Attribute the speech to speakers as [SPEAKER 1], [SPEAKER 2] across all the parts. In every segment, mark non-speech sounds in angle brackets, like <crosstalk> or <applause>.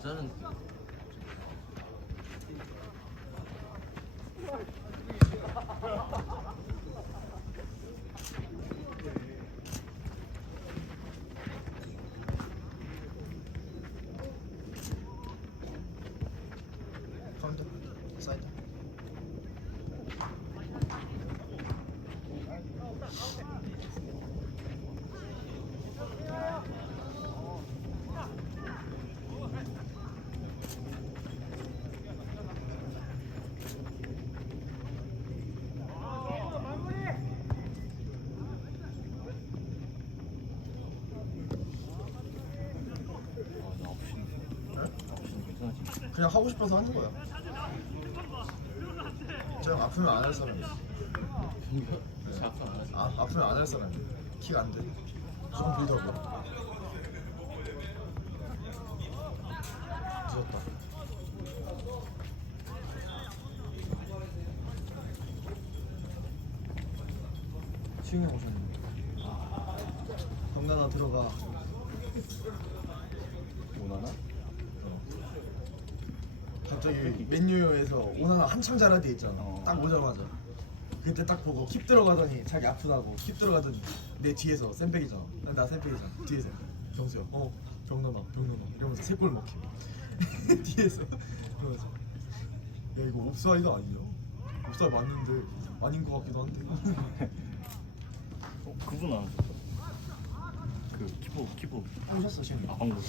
[SPEAKER 1] 모자는
[SPEAKER 2] 카운트 사이드
[SPEAKER 1] 아, 나 없이 없이 괜찮지.
[SPEAKER 2] 그냥 하고 싶어서 하는 거야. 저형 아프면 안 할 사람이야
[SPEAKER 1] 안 하지.
[SPEAKER 2] 아, 아프면 안 할 사람이야 키가 안돼. 무조건 빌드업이야 무섭다. 스윙해 보셨는데 경단아 들어가
[SPEAKER 1] 오나나?
[SPEAKER 2] 갑자기 맨유에서 오나나 한참 잘할 때 있잖아.
[SPEAKER 1] 어.
[SPEAKER 2] 딱 오자마자. 그때 딱 보고 킵 들어가더니 자기 아프다고 킵 들어가더니 내 뒤에서 샌백이잖아. 나- 나 샌백이잖아. 뒤에서. 경수야. 어 병나나 병나나 이러면서 세골 먹혀 <laughs> 뒤에서. 이러면서. 야 이거 옵사이드 아니냐 옵사이드 맞는데 아닌 것 같기도 한데.
[SPEAKER 1] 어, 그분 안 하셨어. 그 키퍼 키퍼
[SPEAKER 2] 오셨어 지금
[SPEAKER 1] 아 방금 거.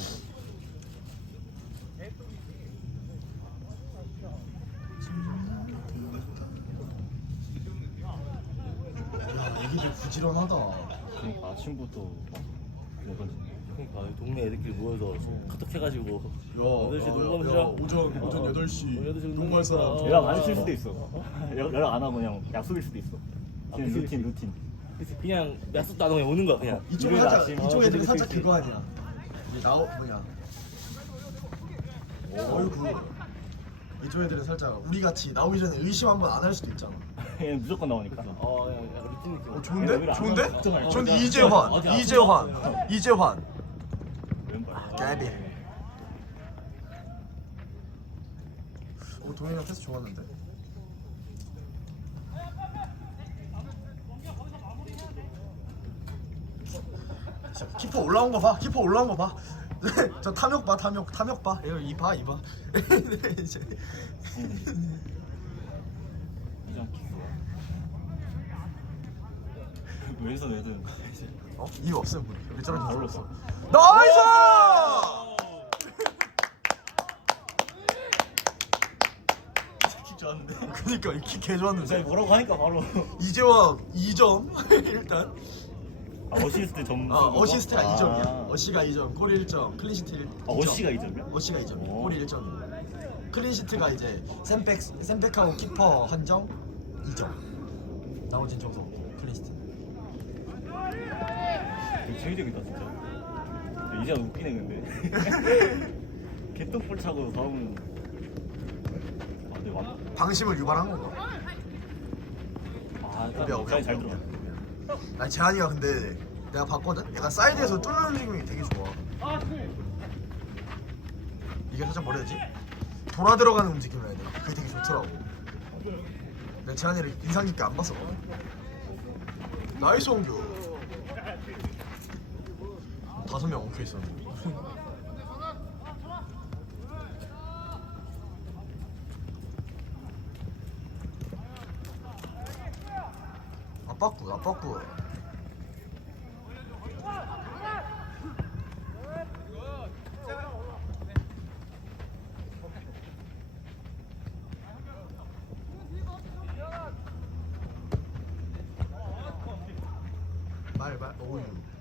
[SPEAKER 2] 야 애기들 부지런하다
[SPEAKER 1] 그러니까 아침부터 막 약간 그러니까 동네 애들끼리 모여서 카톡 해가지고
[SPEAKER 2] 야,
[SPEAKER 1] 8시
[SPEAKER 2] 야,
[SPEAKER 1] 농구하면
[SPEAKER 2] 야. 오전 오전
[SPEAKER 1] 어,
[SPEAKER 2] 8시
[SPEAKER 1] 어, 8시
[SPEAKER 2] 농구할 사람
[SPEAKER 1] 어,
[SPEAKER 3] 연락 안 했을 수도 있어. 연락, 연락 안 하고 그냥 약속일 수도 있어.
[SPEAKER 1] 아,
[SPEAKER 3] 그냥
[SPEAKER 1] 그치,
[SPEAKER 3] 루틴
[SPEAKER 1] 그치.
[SPEAKER 3] 루틴.
[SPEAKER 1] 그래서 그냥 약속도 안 하고 그냥 오는 거야 그냥
[SPEAKER 2] 이쪽
[SPEAKER 1] 일요일
[SPEAKER 2] 살짝
[SPEAKER 1] 아침,
[SPEAKER 2] 이쪽
[SPEAKER 1] 어, 그치,
[SPEAKER 2] 살짝
[SPEAKER 1] 그치.
[SPEAKER 2] 그거 아니야. 이제 나오 뭐냐. 어이구. 이쪽 애들은 살짝 우리 같이 나오기 전에 의심 한번 안 할 수도 있잖아.
[SPEAKER 3] 그냥 무조건 나오니까.
[SPEAKER 1] 어 약간 루틴 느낌
[SPEAKER 2] 어 좋은데? 좋은데?
[SPEAKER 1] 어,
[SPEAKER 2] 이재환, 이재환, 이재환.
[SPEAKER 3] 왼발.
[SPEAKER 2] 깨비. 오 동현이 형 패스 좋았는데. 자, 키퍼 올라온 거 봐. 키퍼 올라온 거 봐. <laughs> 저 탐욕 봐, 탐욕, 탐욕 봐. 이거 이 봐, 이 봐. <laughs> 이제.
[SPEAKER 3] 이장 킥. 왼손 애들.
[SPEAKER 2] 어? 이유 없음 우리. 왜 저런지.
[SPEAKER 3] 넣었어.
[SPEAKER 2] 나이스!
[SPEAKER 3] 킥 좋았는데.
[SPEAKER 2] 그니까 이킥개 좋았는데.
[SPEAKER 3] 제가 뭐라고 하니까 바로.
[SPEAKER 2] 이재왕 2점 <laughs> 일단.
[SPEAKER 3] 아, 어시스트 점.
[SPEAKER 2] 아 어시스트가
[SPEAKER 3] 아.
[SPEAKER 2] 2점이야. 어시가 2점, 골 1점, 클린시트 1점.
[SPEAKER 3] 아, 어시가 2점이야?
[SPEAKER 2] 어시가 2점,
[SPEAKER 3] 오.
[SPEAKER 2] 골 1점. 클린시트가 이제 샌백 샌백하고 키퍼 한점 2점. 나머지는 점수 없고 클린시트.
[SPEAKER 3] 체위적이다 진짜. 이장 웃기네 근데. <laughs> 개똥볼 차고 다음은. 아, 근데 막.
[SPEAKER 2] 방심을 유발한 건가?
[SPEAKER 3] 아,
[SPEAKER 2] 오비야, 오비야,
[SPEAKER 3] 잘
[SPEAKER 2] 오비야.
[SPEAKER 3] 들어.
[SPEAKER 2] 아니 재한이가 근데 내가 봤거든. 얘가 사이드에서 뚫는 움직임이 되게 좋아. 이게 살짝 뭐라 해야 되지? 돌아 들어가는 움직임을 해야 되나? 그게 되게 좋더라고. 내가 재한이를 인상 깊게 안 봤었거든. 나이스 홍규. 다섯 명 엉켜 있었는데. 아빠꾸 아빠꾸. about the wind.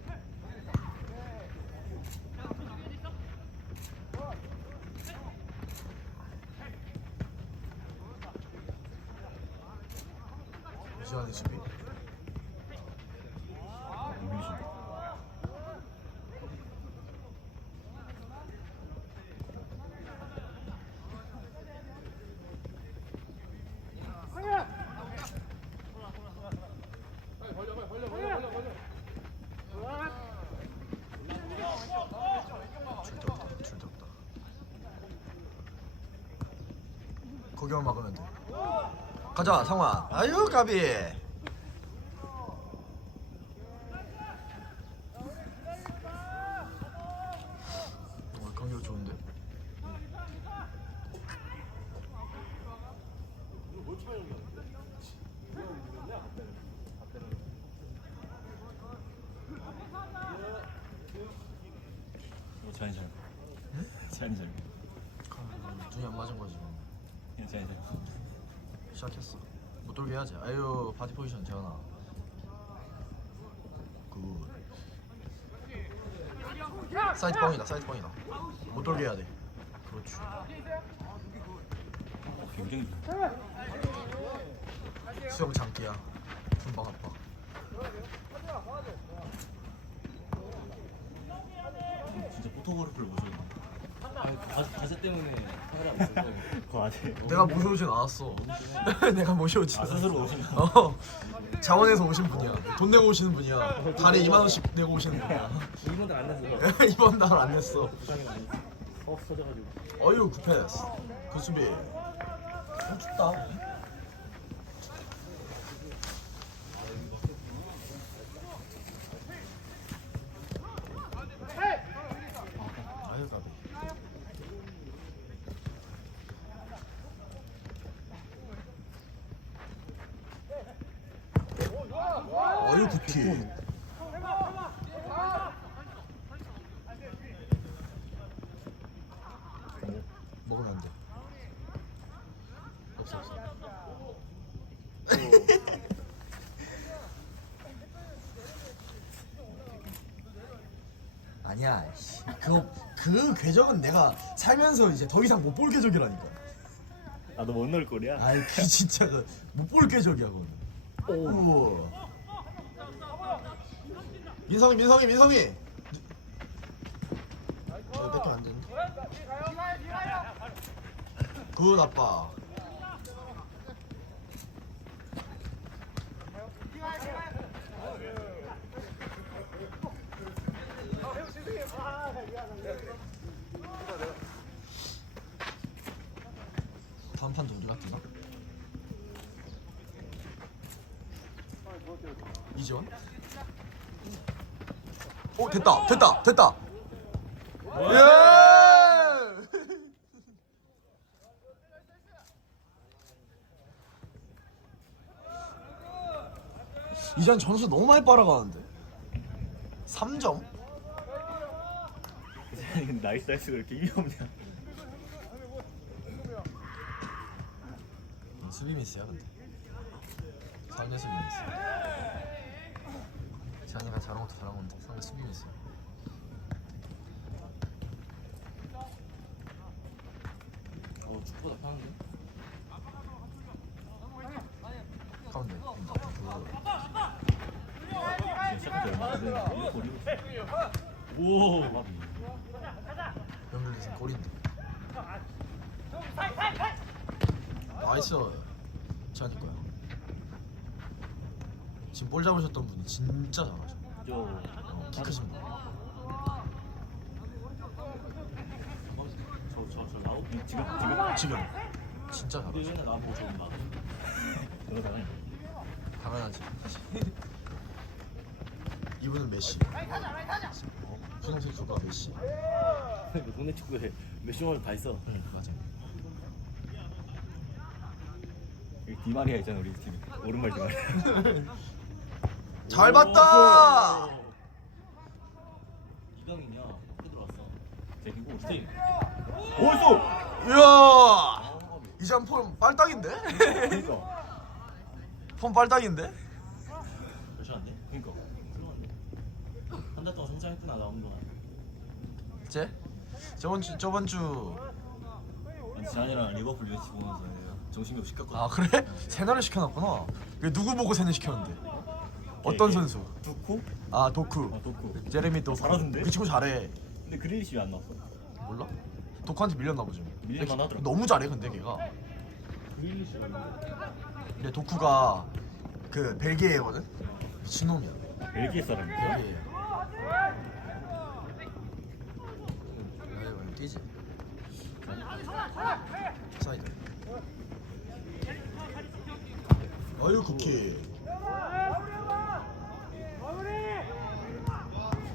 [SPEAKER 2] 개만 막으면 돼 가자 상환 아유 까비 어, 경기력 좋은데
[SPEAKER 3] 뭐. 제한이 잘.
[SPEAKER 2] 아, 눈이 안 맞은 거지 뭐.
[SPEAKER 3] 제한이 잘.
[SPEAKER 2] 시작했어. 못 돌게 해야지. 아유 바디 포지션 재현아. 굿. 사이드 뻥이다 사이드 뻥이다. 못 돌게 해야 돼. 그렇지.
[SPEAKER 3] 어, 굉장히
[SPEAKER 2] 수영 장기야. 금방 아빠
[SPEAKER 1] 진짜 포토그래프를 모셔야 가세, 가세 때문에 카메라
[SPEAKER 3] 과제. <laughs>
[SPEAKER 2] 내가 모셔오진 않았어. <laughs> 내가 모셔오진
[SPEAKER 1] 아,
[SPEAKER 2] 않았어.
[SPEAKER 1] 스스로 오신
[SPEAKER 2] 어 자원에서 오신 분이야. 돈 내고 오시는 분이야. 달에 2만 원씩 내고 오시는 분이야.
[SPEAKER 1] 이번에 안 냈어.
[SPEAKER 2] 이번 달 안 냈어.
[SPEAKER 1] 부상이 사업 터져가지고.
[SPEAKER 2] 어유 굿패스 그 수비. 어, 춥다 아유 까비 어유 굿티 먹으면 안 돼. 없어 없어. <laughs> 아니야. 씨. 그거 그 궤적은 내가 살면서 이제 더 이상 못 볼 궤적이라니까.
[SPEAKER 3] 나도 못 넣을 거리야.
[SPEAKER 2] 아이 그 진짜 못 볼 궤적이야 그거. 오. 민성이 민성이 민성이. 저 뺏기면 안 되는데. 굿 아빠. 다음 판도 우리가 뜨나? 이지원? 오 됐다 됐다 됐다 예! <laughs> 이전 점수 너무 많이 빨아가는데 3점?
[SPEAKER 3] 제한이 <laughs> 나이스 나이스가 이렇게 의미 없냐?
[SPEAKER 2] 수비 미스야 근데 상대 수비 미스 재한이가 잘한 것도 잘한 건데 상대 수비 미스
[SPEAKER 1] 어 축구보다 편한데?
[SPEAKER 2] 가운데.
[SPEAKER 3] 있어.
[SPEAKER 1] 오.
[SPEAKER 2] 연결돼서 골인데. 나이스. 재한이 거야 지금 볼 잡으셨던 분이 진짜 잘하셔
[SPEAKER 3] 저
[SPEAKER 2] 어, 키 크신 분.
[SPEAKER 1] 저 저 저 나오
[SPEAKER 3] 지금 지금?
[SPEAKER 2] 지금. 진짜
[SPEAKER 1] 근데
[SPEAKER 2] 잘하셔
[SPEAKER 1] 맨날 나보고 저런 나
[SPEAKER 3] 저거 당연히
[SPEAKER 2] 당연하지. 이분은 메시. 어, 분홍색 주가 메시. <laughs>
[SPEAKER 1] 그 동네 축구에 몇십원을 다 있어.
[SPEAKER 2] 응 맞아
[SPEAKER 3] 여기 디마리아 있잖아 우리 팀. 오른발 디마리아. <laughs>
[SPEAKER 2] 잘 봤다
[SPEAKER 1] 어떻게 들어왔어
[SPEAKER 3] 제기고
[SPEAKER 1] 스테인
[SPEAKER 3] 오이소.
[SPEAKER 2] 이야 이장 폼 빨딱인데?
[SPEAKER 3] 그러니까
[SPEAKER 2] 폼 빨딱인데?
[SPEAKER 1] 돼?
[SPEAKER 3] 그러니까
[SPEAKER 1] 훌륭한데 한달 동안 성장했구나 나온 동안
[SPEAKER 2] 쟤? 저번 주 저번 주
[SPEAKER 3] 제한이랑 리버풀 유니치 보면서 정신이 없이 깎거든.
[SPEAKER 2] 아 그래? <laughs> 세나를 시켜놨구나. 왜 누구 보고 세나 시켰는데? 어떤 선수?
[SPEAKER 3] 두쿠?
[SPEAKER 2] 아 도쿠.
[SPEAKER 3] 아 도쿠.
[SPEAKER 2] 제레미 도쿠.
[SPEAKER 3] 잘하던데?
[SPEAKER 2] 그 친구 잘해.
[SPEAKER 3] 근데 그릴리시 왜안 나왔어?
[SPEAKER 2] 몰라? 도쿠한테 밀렸나 보지.
[SPEAKER 3] 밀릴만
[SPEAKER 2] 근데
[SPEAKER 3] 하더라.
[SPEAKER 2] 너무 잘해 근데 걔가.
[SPEAKER 1] 그릴리시가
[SPEAKER 2] 근데 도쿠가 그 벨기에거든. 미친놈이야.
[SPEAKER 3] 벨기에 사람이야.
[SPEAKER 2] 벨기에. 뛰지. 사이드. 어유 쿠키.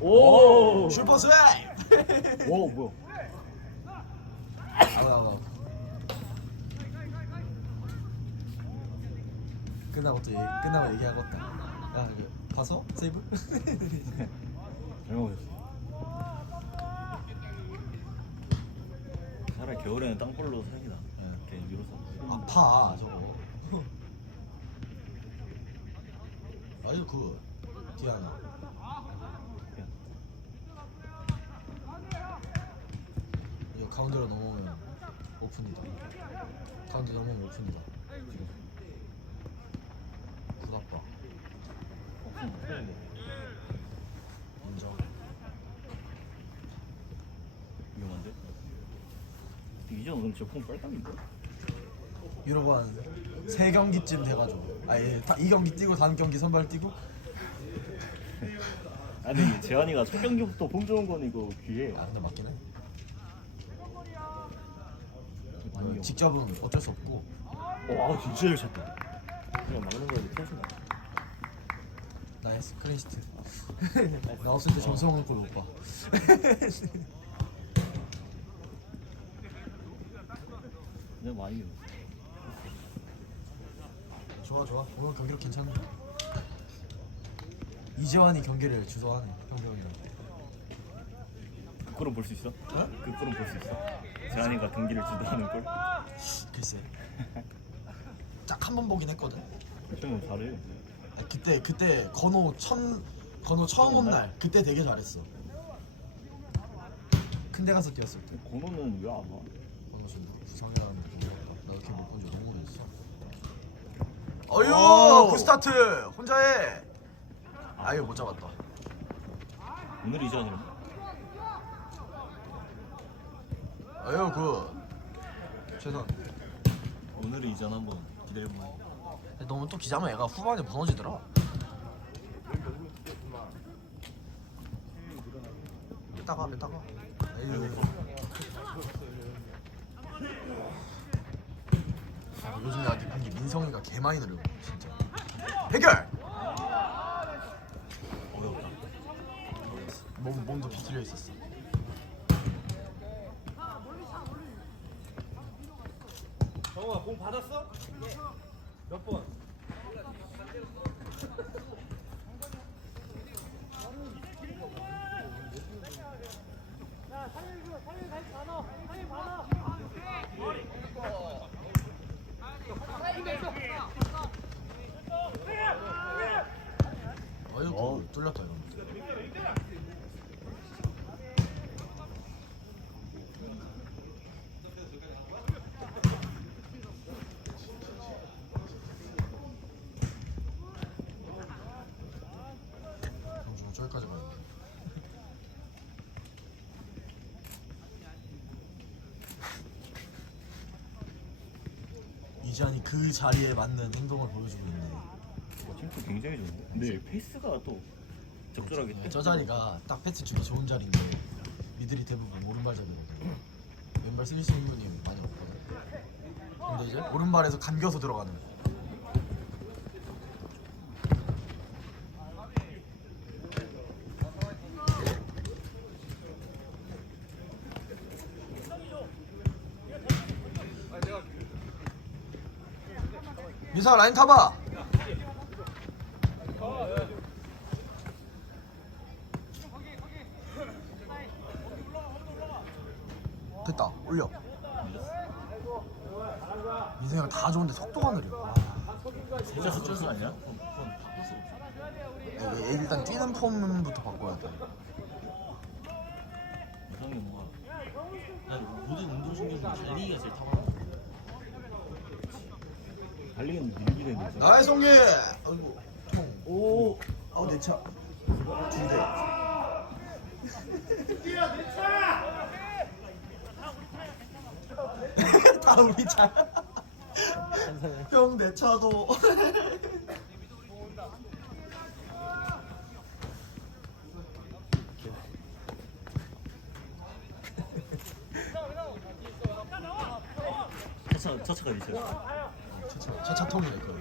[SPEAKER 3] 오!
[SPEAKER 2] 슈퍼 스웨이. <laughs>
[SPEAKER 3] 오 뭐야?
[SPEAKER 2] 아우 아우. 끝나고 또 얘기, 끝나고 얘기하겠다. 야 이거 봐서 세이브? <laughs>
[SPEAKER 3] 잘 먹었어. 차라리 겨울에는 땅볼로. 이렇게 밀어서.
[SPEAKER 2] 아파 저거. <laughs> 아유 그 디아나. 이거 가운데로 넘어오면 오픈이다. 가운데 넘어오면 오픈이다. 구다빠 인정.
[SPEAKER 3] 위험한데? 이제 오늘 저폰 빨강인데?
[SPEAKER 2] 이러고 한 세 경기쯤 돼가지고 아예 이 경기 뛰고 다음 경기 선발 뛰고
[SPEAKER 3] 아니 재환이가 첫 경기부터 폼 좋은 건 이거 귀해.
[SPEAKER 2] 아 근데 맞긴 해.
[SPEAKER 3] 아니요.
[SPEAKER 2] 직접은 어쩔 수 없고
[SPEAKER 3] 와 진짜 잘 쳤다. 그냥 막는 거에도 텐션 나.
[SPEAKER 2] 나이스 클린시트 <laughs> 나 없을 때 정성을 골못 봐.
[SPEAKER 3] 근데 많이 밀어.
[SPEAKER 2] 좋아 좋아 오늘 경기력 괜찮네. 이재환이 경기를 주도하네 형경이랑.
[SPEAKER 3] 그 꼴은 볼 수 있어? 그 꼴은 볼 수 있어? 재환이가 경기를 주도하는 꼴?
[SPEAKER 2] 글쎄 <laughs> 딱 한 번 보긴 했거든.
[SPEAKER 3] 형 잘해.
[SPEAKER 2] 아, 그때 그때 건호 첫 건호 처음 온 날 그때 되게 잘했어. 큰 데 가서 뛰었을 때.
[SPEAKER 3] 건호는 왜 안 와?
[SPEAKER 2] 건호 좀 부상이라는 거나 이렇게 못본 지 너무 오래됐어. 어유
[SPEAKER 3] 오!
[SPEAKER 2] 굿스타트 혼자 해. 아유 못 잡았다.
[SPEAKER 3] 오늘 이전이랑
[SPEAKER 2] 아유 굿. 최선.
[SPEAKER 3] 오늘 이전 한번 기다려보면.
[SPEAKER 2] 너무 또 기자면 애가 후반에 무너지더라. 뺐다가 뺐다가. 아유. 아, 요즘에 아직 경기 민성이가 개 많이 늘어 진짜. 해결.
[SPEAKER 3] 어렵다.
[SPEAKER 2] 몸 몸도 비틀려 있었어.
[SPEAKER 1] 정우야 공 받았어? 몇 번?
[SPEAKER 2] 아유
[SPEAKER 3] 어.
[SPEAKER 2] 그 뚫렸다 이거. 경주 저기까지 가야 돼. 이지한이 그 자리에 맞는 행동을 보여주고 있네.
[SPEAKER 3] 어, 팀도 굉장히 좋은데. 근데 페이스가 또 적절하게.
[SPEAKER 2] 네, 저 자리가 딱 패스 주기 좋은 자리인데 미들이 대부분 오른발 자리거든. 왼발 쓰시는 분이 많이 없거든. 근데 이제 오른발에서 감겨서 들어가는. 민사 라인 타봐. 됐다 올려 민생이가 다 좋은데 속도가 느려 와.
[SPEAKER 3] 진짜 스트레스 아니야?
[SPEAKER 2] 야, 얘 일단 뛰는 폼부터 바꿔야 돼
[SPEAKER 3] 이상이.
[SPEAKER 1] 난 모든 운동신경 중에 달리기가 제일 타고
[SPEAKER 3] 달리기는 밀기 되는데.
[SPEAKER 2] 나의 송기 아이고 통오 아우 내차. 두대. 다 우리 차 형 내 차도.
[SPEAKER 3] 차차 차차가 있어요.
[SPEAKER 2] 차차 차차 통이네 그거.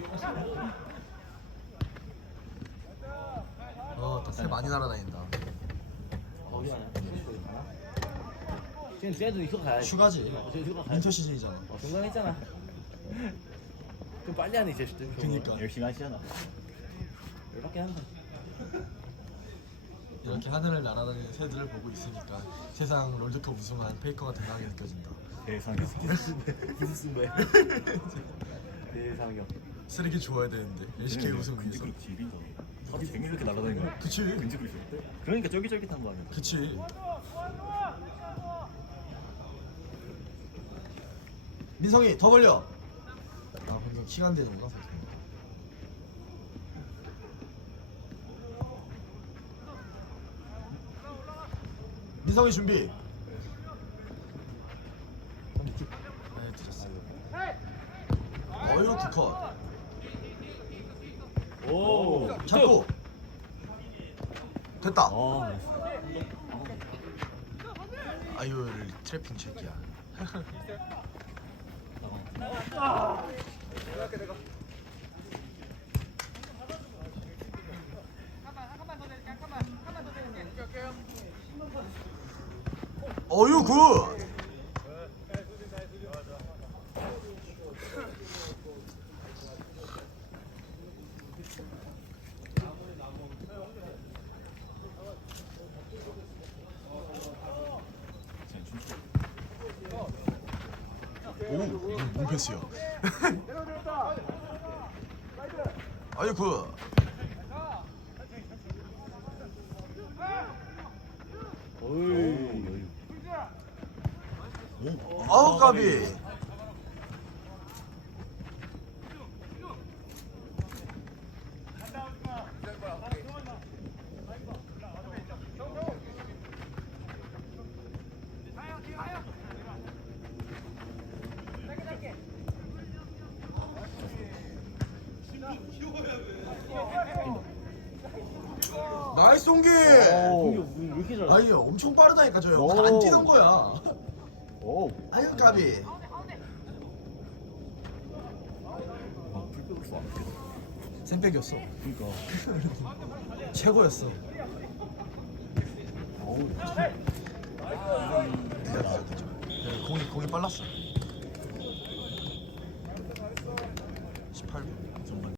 [SPEAKER 2] 어새 많이 날아다닌다.
[SPEAKER 1] 거기 아니야? 지금 쟤도 이거 가야지
[SPEAKER 2] 휴가지.
[SPEAKER 1] 어, 쟤 휴가 가야지
[SPEAKER 2] 윈터 시즌이잖아.
[SPEAKER 1] 어 건강했잖아 좀 빨리 하네 이 자식들
[SPEAKER 2] 그니까.
[SPEAKER 3] 열심히 하시잖아.
[SPEAKER 1] 열받게 한다
[SPEAKER 2] 이렇게 하늘을 날아다니는 새들을 보고 있으니까 세상 롤드컵 우승한 페이커가 대단하게 느껴진다.
[SPEAKER 3] 세상에. <laughs>
[SPEAKER 1] 무슨 쓴 거야? <laughs> 대상이요
[SPEAKER 2] 쓰레기 좋아야 되는데 LCK 우승 위해서.
[SPEAKER 3] 근데 그 집인가? 하루 종일 이렇게 날아다니는 거야.
[SPEAKER 2] 그치.
[SPEAKER 3] 있어. 그러니까 쫄깃쫄깃한 거 아니야?
[SPEAKER 2] 그치. 민성이 더 벌려. 아 방금 안 되는구나. 민성이 준비. 네, 드렸어. 어유 굿 컷.
[SPEAKER 3] 오.
[SPEAKER 2] 잡고. 됐다.
[SPEAKER 3] 아, 나이스.
[SPEAKER 2] 아유 트래핑 체키야. 어유 굿. 오, 이건 뭔 패스야? 아유 굿.
[SPEAKER 3] 어이.
[SPEAKER 2] 아우 까비. 나이스 동기.
[SPEAKER 1] 오 왜 이렇게 잘해
[SPEAKER 2] 아니 엄청 빠르다니까 저 형.
[SPEAKER 3] 오.
[SPEAKER 2] 안 뛰는 거야.
[SPEAKER 3] 오.
[SPEAKER 2] 아유 까비.
[SPEAKER 3] 아.
[SPEAKER 2] 샌백이었어.
[SPEAKER 3] 그러니까. <laughs>
[SPEAKER 2] 최고였어.
[SPEAKER 3] 어우.
[SPEAKER 2] 네, 공이 공이 빨랐어.